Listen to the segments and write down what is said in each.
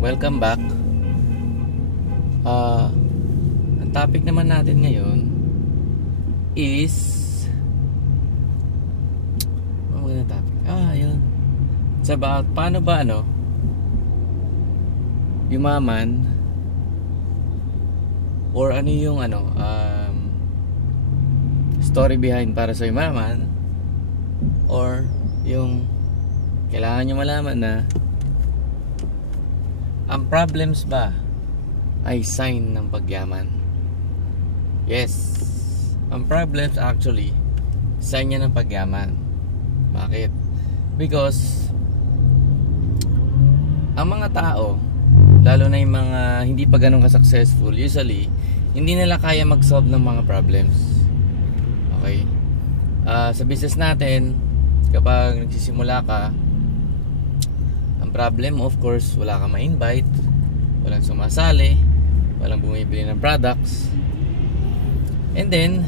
Welcome back. Ang topic naman natin ngayon is ano yung topic? Yun. It's about paano ba yumaman or ano yung story behind para sa yumaman, or yung kailangan nyo malaman na ang problems ba ay sign ng pagyaman? Yes. Ang problems actually sign yan ng pagyaman. Bakit? Because ang mga tao, lalo na yung mga hindi pa ganun ka-successful, usually hindi nila kaya mag-solve ng mga problems. Okay? Sa business natin, kapag nagsisimula ka, ang problem, of course, wala kang ma-invite, walang sumasali, walang bumibili ng products. And then,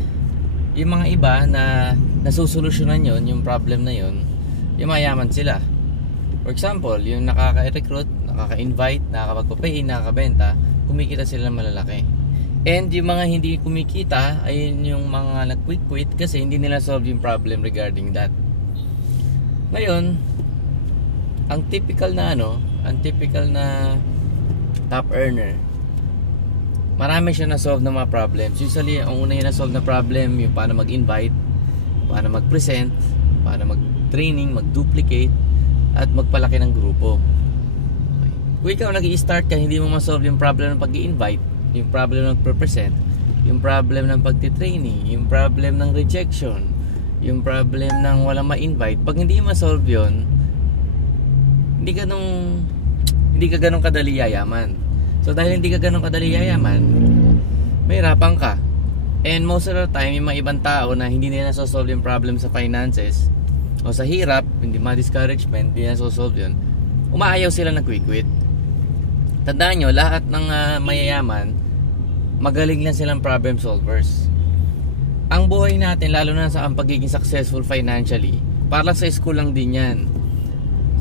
yung mga iba na nasusolusyonan yon, yung problem na yon, yung mayaman sila. For example, yung nakaka-recruit, nakaka-invite, nakakapagpapay, nakakabenta, kumikita sila ng malalaki. And yung mga hindi kumikita, ayun yung mga nag-quit kasi hindi nila solve yung problem regarding that. Ngayon, ang typical na top earner, marami siya na-solve ng mga problems. Usually, ang una yung na-solve na problem, yung paano mag-invite, paano mag-present, paano mag-training, mag-duplicate, at magpalaki ng grupo. Okay. Kung ikaw nag-i-start ka, hindi mo ma-solve yung problem ng pag-i-invite, yung problem ng pag-present, yung problem ng pag-training, yung problem ng rejection, yung problem ng walang ma-invite, pag hindi ma-solve yun, hindi ka ganun kadali yayaman. So dahil hindi ka ganun kadali yayaman, may hirapan ka. And most of the time, yung mga ibang tao na hindi nila nasosolve yung problem sa finances o sa hirap, hindi ma-discouragement, hindi na nasosolve yun, umaayaw sila na quit. Tandaan nyo, lahat ng mayayaman, magaling lang silang problem solvers. Ang buhay natin, lalo na sa ang pagiging successful financially, parang sa school lang din yan.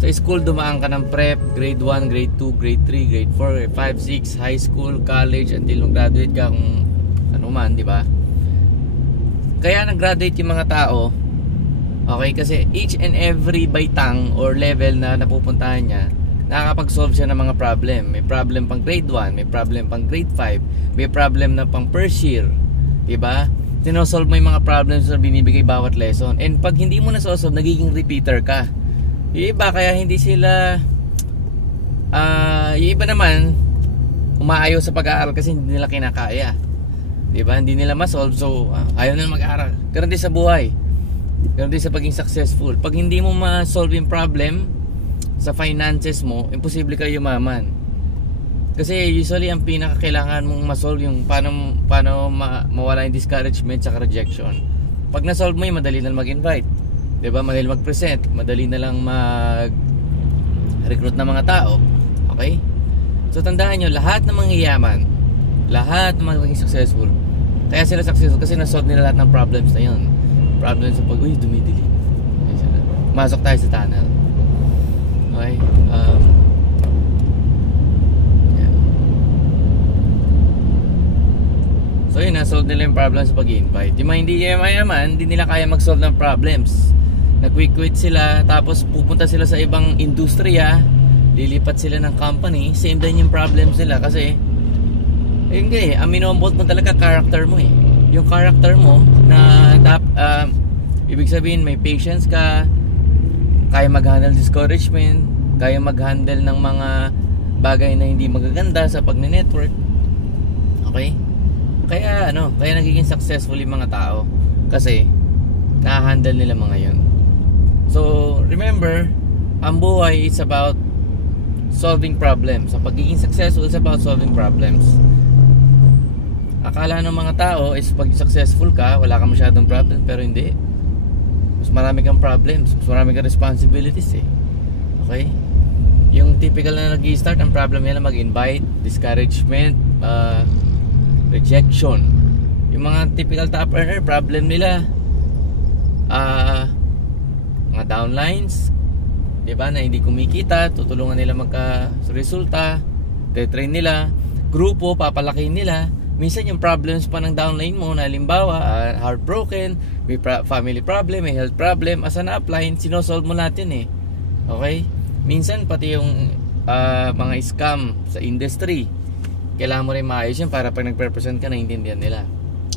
Sa school, dumaan ka ng prep, grade 1, grade 2, grade 3, grade 4, 5, 6, high school, college, until mag-graduate ka kung ano man, di ba? Kaya nag-graduate yung mga tao, okay, kasi each and every baitang or level na napupuntahan niya, nakakapag-solve siya ng mga problem. May problem pang grade 1, may problem pang grade 5, may problem na pang first year, di ba? Sinosolve mo yung mga problems na binibigay bawat lesson. And pag hindi mo nasosolve, nagiging repeater ka. Yung iba kaya hindi sila yung iba naman umaayaw sa pag-aaral kasi hindi nila kinakaya, diba? Hindi nila ma-solve, so ayaw nila mag-aaral. Ganun din sa buhay, ganun din sa pagiging successful. Pag hindi mo ma-solve yung problem sa finances mo, imposible ka yumaman. Kasi usually ang pinakakailangan mong ma-solve yung paano mawala yung discouragement sa rejection. Pag na-solve mo yun, madali na mag-invite, diba? Madali mag-present, madali na lang mag-recruit ng mga tao. Okay? So tandaan nyo, lahat ng mga yaman, lahat ng mga maging successful, kaya sila successful kasi na-solve nila lahat ng problems na yun. Problems sa dumidilim, masok tayo sa tunnel. Okay? Yeah. So yun, na-solve nila yung problems sa pag-invite. Yung mga hindi mayaman, hindi nila kaya mag-solve ng problems. Nag-quit sila, tapos pupunta sila sa ibang industriya, lilipat sila ng company, same din yung problems nila kasi hindi, ang minomold mo talaga character mo eh. Yung character mo na ibig sabihin may patience ka, kaya mag-handle discouragement, kaya mag-handle ng mga bagay na hindi magaganda sa pag-network. Okay? Kaya kaya nagiging successful yung mga tao kasi na-handle nila mga yun. So, remember, ang buhay is about solving problems. Sa pagiging successful, it's about solving problems. Akala ng mga tao is pag successful ka, wala ka masyadong problem, pero hindi. Mas marami kang problems, mas marami kang responsibilities eh. Okay? Yung typical na nag-i-start, ang problem nila mag-invite, discouragement, rejection. Yung mga typical top earner, problem nila mga downlines, diba, na hindi kumikita, tutulungan nila magka resulta, Te-train nila, grupo, papalakihin nila. Minsan yung problems pa ng downline mo, na halimbawa, heartbroken, may family problem, may health problem, as an upline, sinosolve mo natin eh. Okay? Minsan pati yung mga scam sa industry, kailangan mo rin maayos yan para pag nag-represent ka, naiintindihan nila.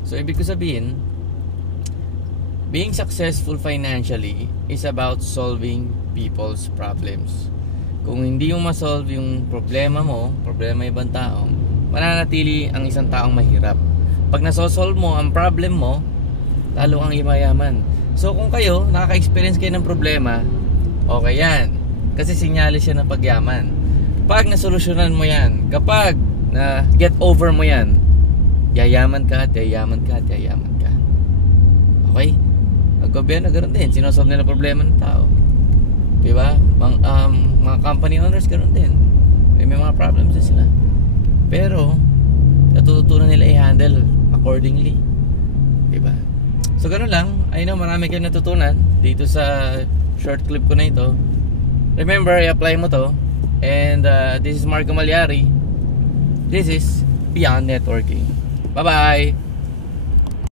So ibig ko sabihin, being successful financially is about solving people's problems. Kung hindi mo ma-solve yung problema mo, problema ibang tao, mananatili ang isang taong mahirap. Pag nasosolve mo ang problem mo, lalo kang imayaman. So kung kayo, nakaka-experience kayo ng problema, okay yan. Kasi sinyalis yan ng pagyaman. Pag nasolusyonan mo yan, kapag na get over mo yan, yayaman ka at yayaman ka at yayaman ka. Okay? Ang gobyerno, ganoon din. Sinosolve nila problema ng tao. Diba? Mga company owners, ganoon din. May mga problems din sila. Pero, natututunan nila i-handle accordingly. Diba? So, ganoon lang. I know marami kayong natutunan dito sa short clip ko na ito. Remember, i-apply mo to. And this is Marco Malyari. This is Beyond Networking. Bye-bye!